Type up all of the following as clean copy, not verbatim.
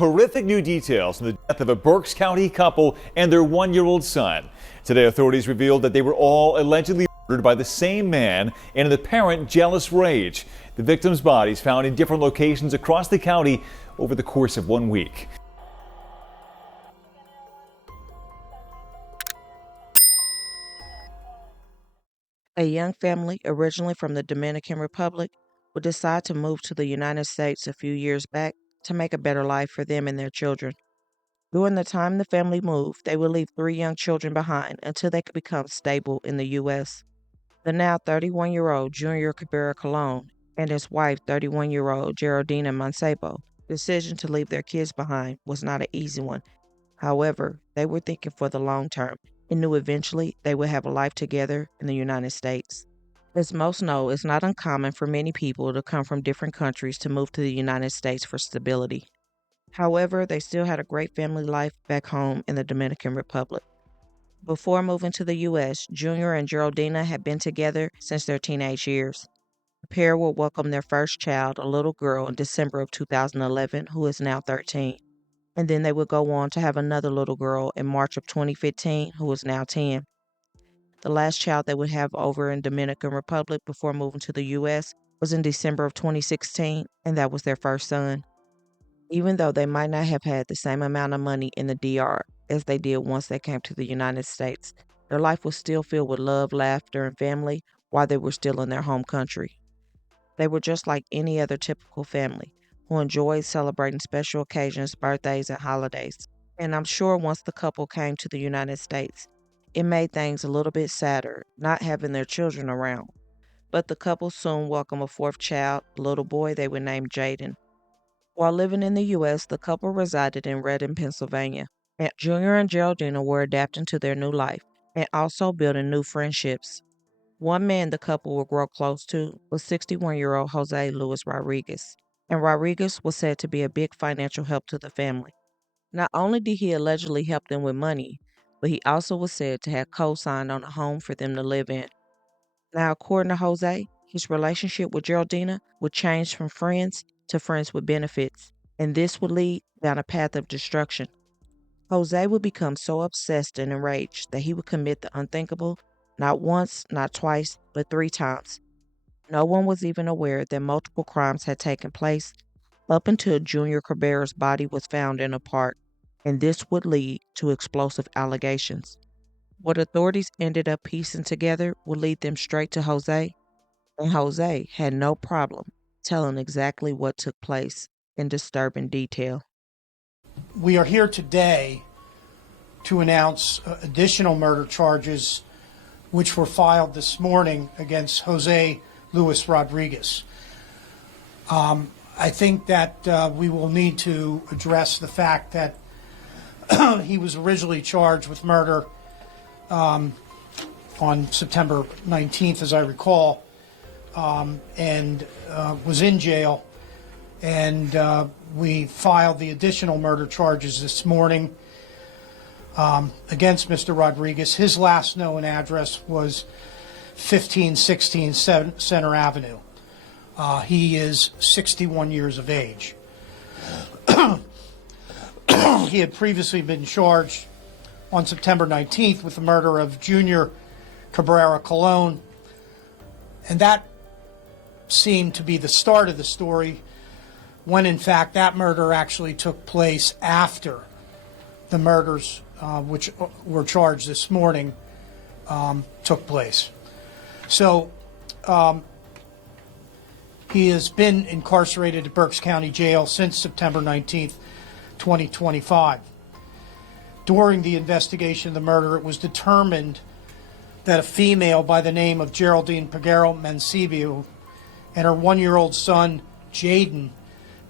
horrific new details on the death of a Berks County couple and their 1-year-old son. Today, authorities revealed that they were all allegedly murdered by the same man and in apparent jealous rage. The victims' bodies found in different locations across the county over the course of 1 week. A young family, originally from the Dominican Republic, would decide to move to the United States a few years back to make a better life for them and their children. During the time the family moved, they would leave 3 young children behind until they could become stable in the U.S. The now 31-year-old Junior Cabrera-Colon and his wife, 31-year-old Geraldina Mancebo, decision to leave their kids behind was not an easy one. However, they were thinking for the long term and knew eventually they would have a life together in the United States. As most know, it's not uncommon for many people to come from different countries to move to the United States for stability. However, they still had a great family life back home in the Dominican Republic. Before moving to the U.S., Junior and Geraldina had been together since their teenage years. The pair will welcome their first child, a little girl, in December of 2011, who is now 13. And then they would go on to have another little girl in March of 2015, who is now 10. The last child they would have over in Dominican Republic before moving to the U.S. was in December of 2016, and that was their first son. Even though they might not have had the same amount of money in the DR as they did once they came to the United States, their life was still filled with love, laughter, and family while they were still in their home country. They were just like any other typical family who enjoyed celebrating special occasions, birthdays, and holidays. And I'm sure once the couple came to the United States, it made things a little bit sadder not having their children around. But the couple soon welcomed a 4th child, a little boy they would name Jeydon. While living in the U.S., the couple resided in Reading, Pennsylvania. And Junior and Geraldina were adapting to their new life and also building new friendships. One man the couple would grow close to was 61-year-old Jose Luis Rodriguez, and Rodriguez was said to be a big financial help to the family. Not only did he allegedly help them with money, but he also was said to have co-signed on a home for them to live in. Now, according to Jose, his relationship with Geraldina would change from friends to friends with benefits, and this would lead down a path of destruction. Jose would become so obsessed and enraged that he would commit the unthinkable, not once, not twice, but 3 times. No one was even aware that multiple crimes had taken place up until Junior Cabrera's body was found in a park, and this would lead to explosive allegations. What authorities ended up piecing together would lead them straight to Jose, and Jose had no problem telling exactly what took place in disturbing detail. We are here today to announce additional murder charges which were filed this morning against Jose Luis Rodriguez. I think that we will need to address the fact that he was originally charged with murder on September 19th, as I recall, and was in jail. And we filed the additional murder charges this morning against Mr. Rodriguez. His last known address was 1516 Center Avenue. He is 61 years of age. He had previously been charged on September 19th with the murder of Junior Cabrera-Colon, and that seemed to be the start of the story, when in fact that murder actually took place after the murders which were charged this morning took place. So he has been incarcerated at Berks County Jail since September 19th, 2025. During the investigation of the murder, it was determined that a female by the name of Geraldina Peguero-Mancebo and her 1-year-old son, Jeydon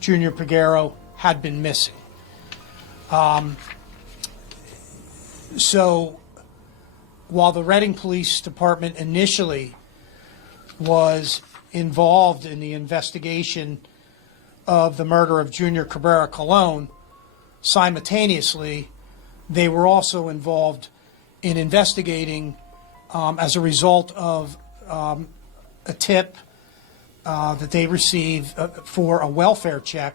Junior Peguero, had been missing. So while the Reading Police Department initially was involved in the investigation of the murder of Junior Cabrera-Colon, simultaneously, they were also involved in investigating as a result of a tip that they received for a welfare check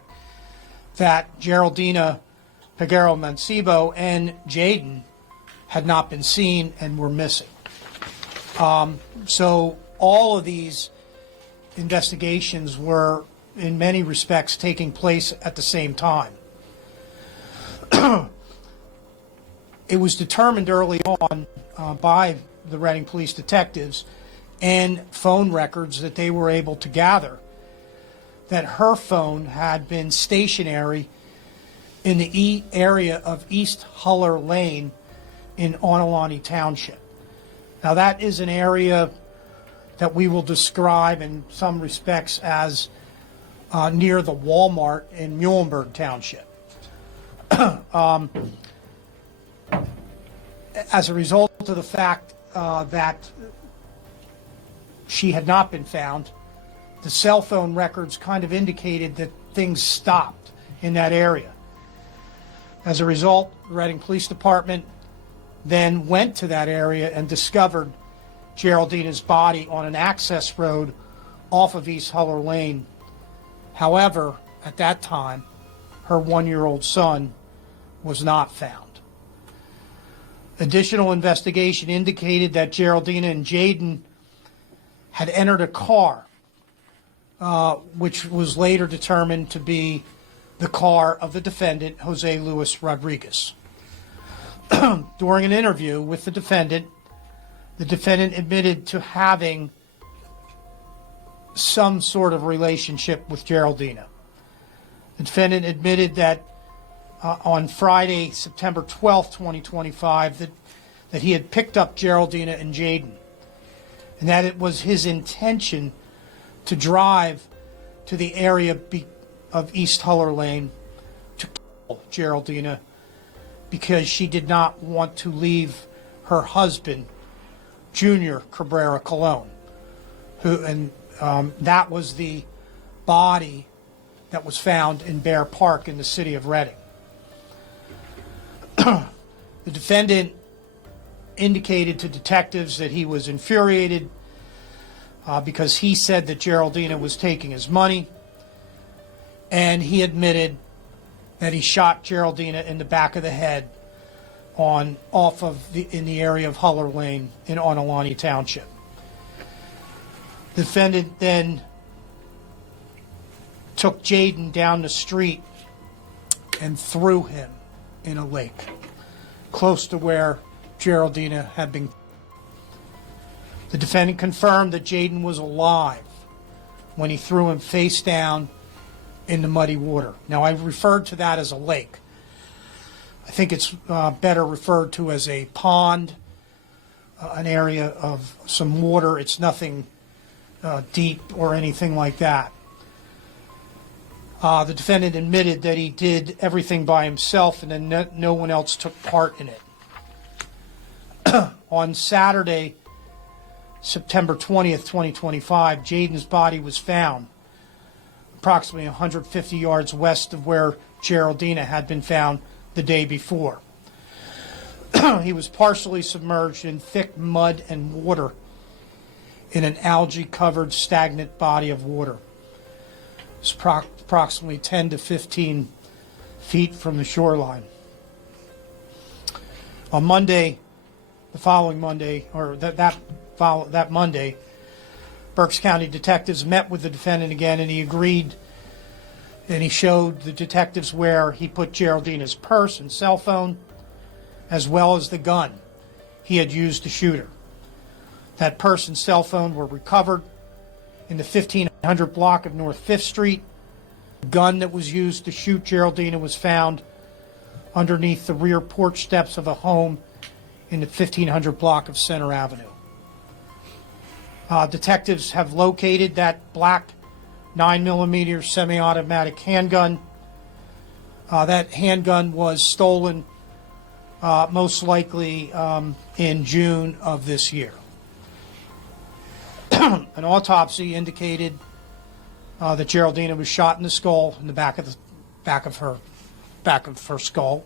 that Geraldina Peguero-Mancebo and Jeydon had not been seen and were missing. So all of these investigations were, in many respects, taking place at the same time. It was determined early on by the Reading police detectives and phone records that they were able to gather that her phone had been stationary in the area of East Huller Lane in Onalani Township. Now that is an area that we will describe in some respects as near the Walmart in Muhlenberg Township. As a result of the fact that she had not been found, the cell phone records kind of indicated that things stopped in that area. As a result, the Reading Police Department then went to that area and discovered Geraldina's body on an access road off of East Huller Lane. However, at that time, her one-year-old son was not found. Additional investigation indicated that Geraldina and Jeydon had entered a car, which was later determined to be the car of the defendant, Jose Luis Rodriguez. During an interview with the defendant admitted to having some sort of relationship with Geraldina. The defendant admitted that on Friday, September 12th, 2025, that he had picked up Geraldina and Jeydon, and that it was his intention to drive to the area of East Huller Lane to kill Geraldina because she did not want to leave her husband, Junior Cabrera-Colon, that was the body that was found in Bear Park in the city of Reading. The defendant indicated to detectives that he was infuriated because he said that Geraldina was taking his money, and he admitted that he shot Geraldina in the back of the head in the area of Huller Lane in Onalani Township. The defendant then took Jeydon down the street and threw him in a lake close to where Geraldina had been. The defendant confirmed that Jeydon was alive when he threw him face down in the muddy water. Now, I referred to that as a lake. I think it's better referred to as a pond, an area of some water. It's nothing deep or anything like that. The defendant admitted that he did everything by himself and then no one else took part in it. On Saturday, September 20th, 2025, Jeydon's body was found approximately 150 yards west of where Geraldina had been found the day before. He was partially submerged in thick mud and water in an algae-covered stagnant body of water. It's approximately 10 to 15 feet from the shoreline. On Monday, the following Monday, or that Monday, Berks County detectives met with the defendant again, and he agreed, and he showed the detectives where he put Geraldina's purse and cell phone, as well as the gun he had used to shoot her. That purse and cell phone were recovered in the 1500 block of North 5th Street. The gun that was used to shoot Geraldina was found underneath the rear porch steps of a home in the 1500 block of Center Avenue. Detectives have located that black 9mm semi-automatic handgun. That handgun was stolen most likely in June of this year. An autopsy indicated that Geraldina was shot in the skull, in the back of her skull.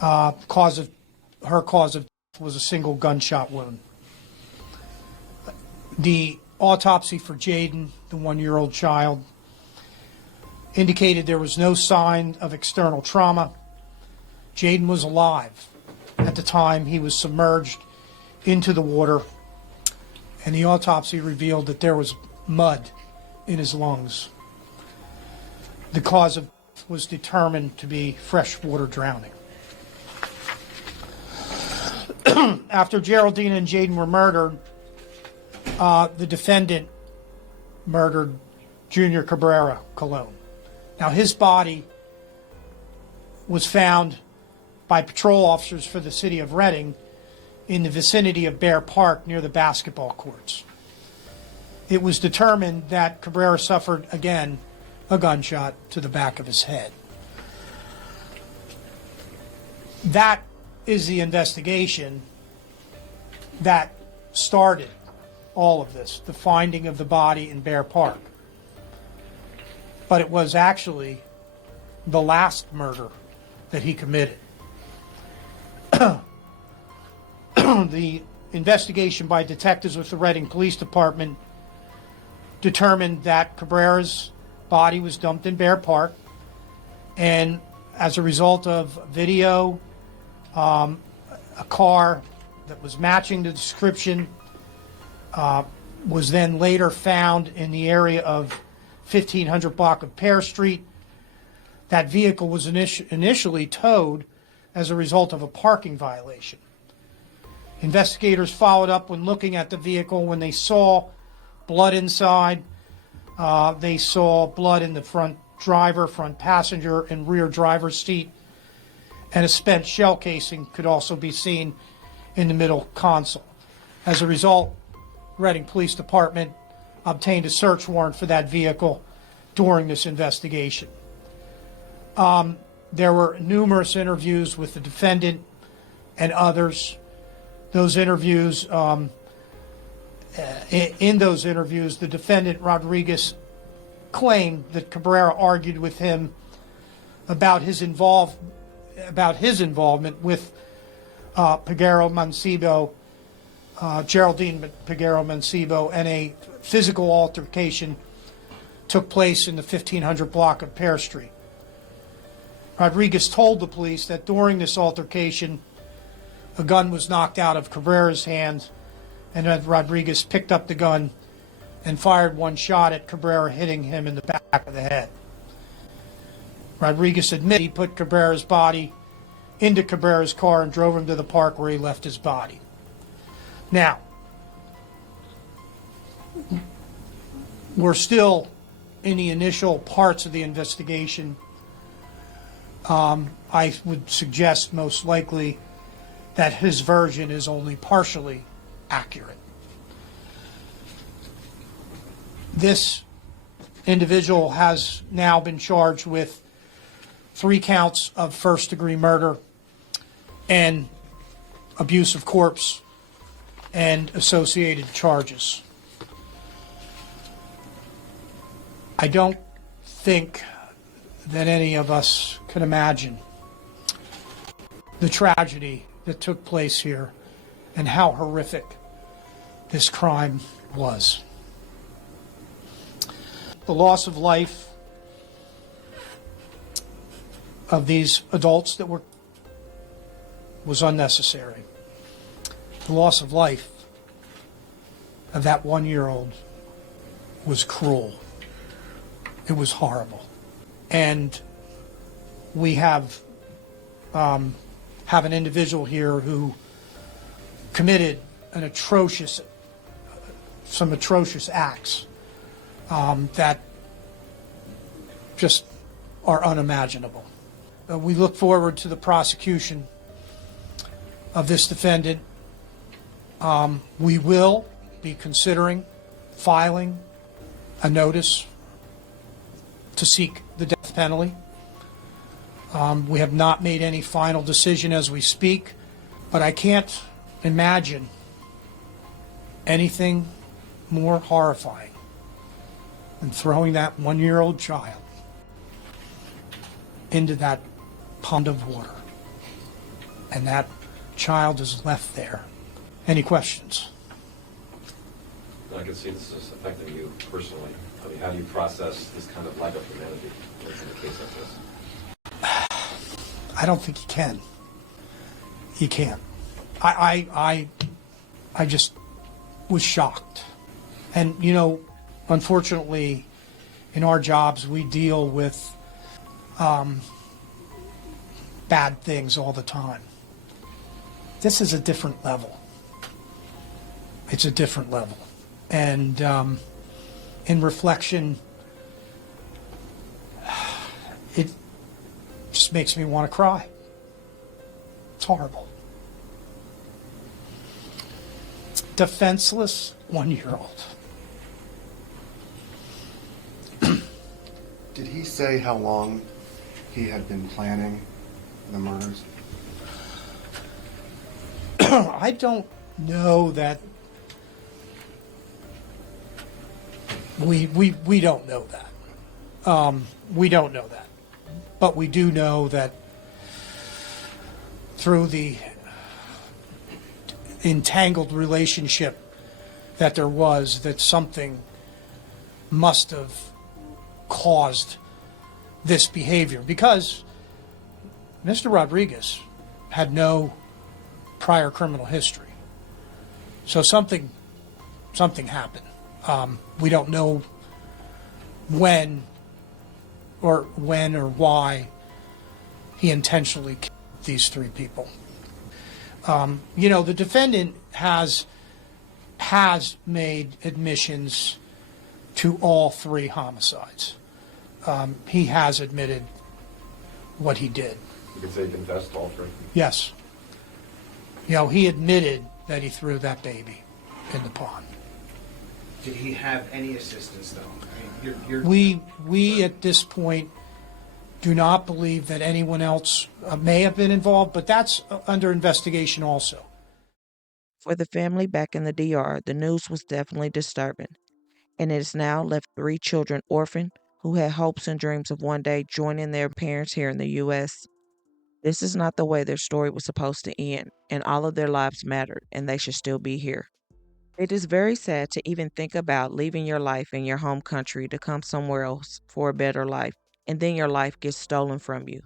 Her cause of death was a single gunshot wound. The autopsy for Jeydon, the one-year-old child, indicated there was no sign of external trauma. Jeydon was alive at the time he was submerged into the water, and the autopsy revealed that there was mud in his lungs. The cause of death was determined to be freshwater drowning. After Geraldina and Jeydon were murdered, the defendant murdered Junior Cabrera-Colon. Now, his body was found by patrol officers for the city of Reading in the vicinity of Bear Park near the basketball courts. It was determined that Cabrera suffered, again, a gunshot to the back of his head. That is the investigation that started all of this, the finding of the body in Bear Park. But it was actually the last murder that he committed. The investigation by detectives with the Reading Police Department determined that Cabrera's body was dumped in Bear Park, and as a result of video, a car that was matching the description was then later found in the area of 1500 block of Pear Street. That vehicle was initially towed as a result of a parking violation. Investigators followed up when looking at the vehicle. When they saw blood inside, they saw blood in the front driver, front passenger, and rear driver's seat, and a spent shell casing could also be seen in the middle console. As a result, Reading Police Department obtained a search warrant for that vehicle during this investigation. There were numerous interviews with the defendant and others. Those interviews, in those interviews, the defendant, Rodriguez, claimed that Cabrera argued with him about his involvement with Peguero-Mancebo, Geraldina Peguero-Mancebo, and a physical altercation took place in the 1500 block of Pear Street. Rodriguez told the police that during this altercation, a gun was knocked out of Cabrera's hands, and that Rodriguez picked up the gun and fired one shot at Cabrera, hitting him in the back of the head. Rodriguez admitted he put Cabrera's body into Cabrera's car and drove him to the park where he left his body. Now, we're still in the initial parts of the investigation. I would suggest most likely that his version is only partially accurate. This individual has now been charged with 3 counts of first-degree murder and abuse of corpse and associated charges. I don't think that any of us can imagine the tragedy that took place here and how horrific this crime was. The loss of life of these adults that was unnecessary. The loss of life of that 1-year-old was cruel. It was horrible. And we have an individual here who committed some atrocious acts that just are unimaginable. We look forward to the prosecution of this defendant. We will be considering filing a notice to seek the death penalty. We have not made any final decision as we speak, but I can't imagine anything more horrifying than throwing that 1-year-old child into that pond of water, and that child is left there. Any questions? I can see this is affecting you personally. I mean, how do you process this kind of lack of humanity in a case like this? I don't think you can. You can't. I just was shocked. And, you know, unfortunately, in our jobs, we deal with bad things all the time. This is a different level. It's a different level. And in reflection, it just makes me want to cry. It's horrible. Defenseless 1-year-old. Did he say how long he had been planning the murders? I don't know that. We don't know that. We don't know that. But we do know that through the entangled relationship that there was, that something must have caused this behavior, because Mr. Rodriguez had no prior criminal history. So something happened. We don't know when or why he intentionally killed these 3 people. You know, the defendant has made admissions to all 3 homicides. He has admitted what he did. You can say he confessed to all 3? Yes. You know, he admitted that he threw that baby in the pond. Did he have any assistance, though? I mean, We at this point do not believe that anyone else may have been involved, but that's under investigation also. For the family back in the DR, the news was definitely disturbing, and it has now left 3 children orphaned who had hopes and dreams of one day joining their parents here in the U.S. This is not the way their story was supposed to end, and all of their lives mattered, and they should still be here. It is very sad to even think about leaving your life in your home country to come somewhere else for a better life, and then your life gets stolen from you.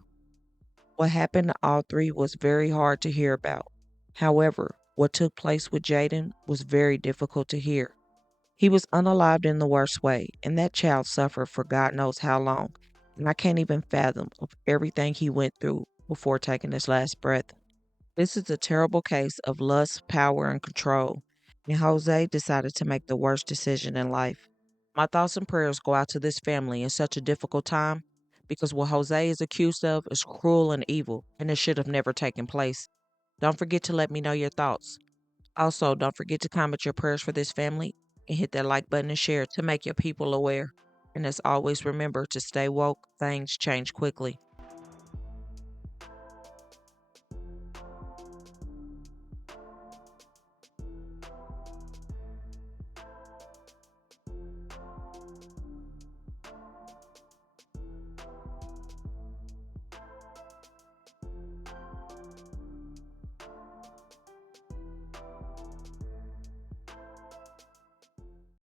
What happened to all 3 was very hard to hear about. However, what took place with Jeydon was very difficult to hear. He was unalived in the worst way, and that child suffered for God knows how long, and I can't even fathom of everything he went through before taking his last breath. This is a terrible case of lust, power, and control, and Jose decided to make the worst decision in life. My thoughts and prayers go out to this family in such a difficult time, because what Jose is accused of is cruel and evil, and it should have never taken place. Don't forget to let me know your thoughts. Also, don't forget to comment your prayers for this family and hit that like button and share to make your people aware. And as always, remember to stay woke. Things change quickly.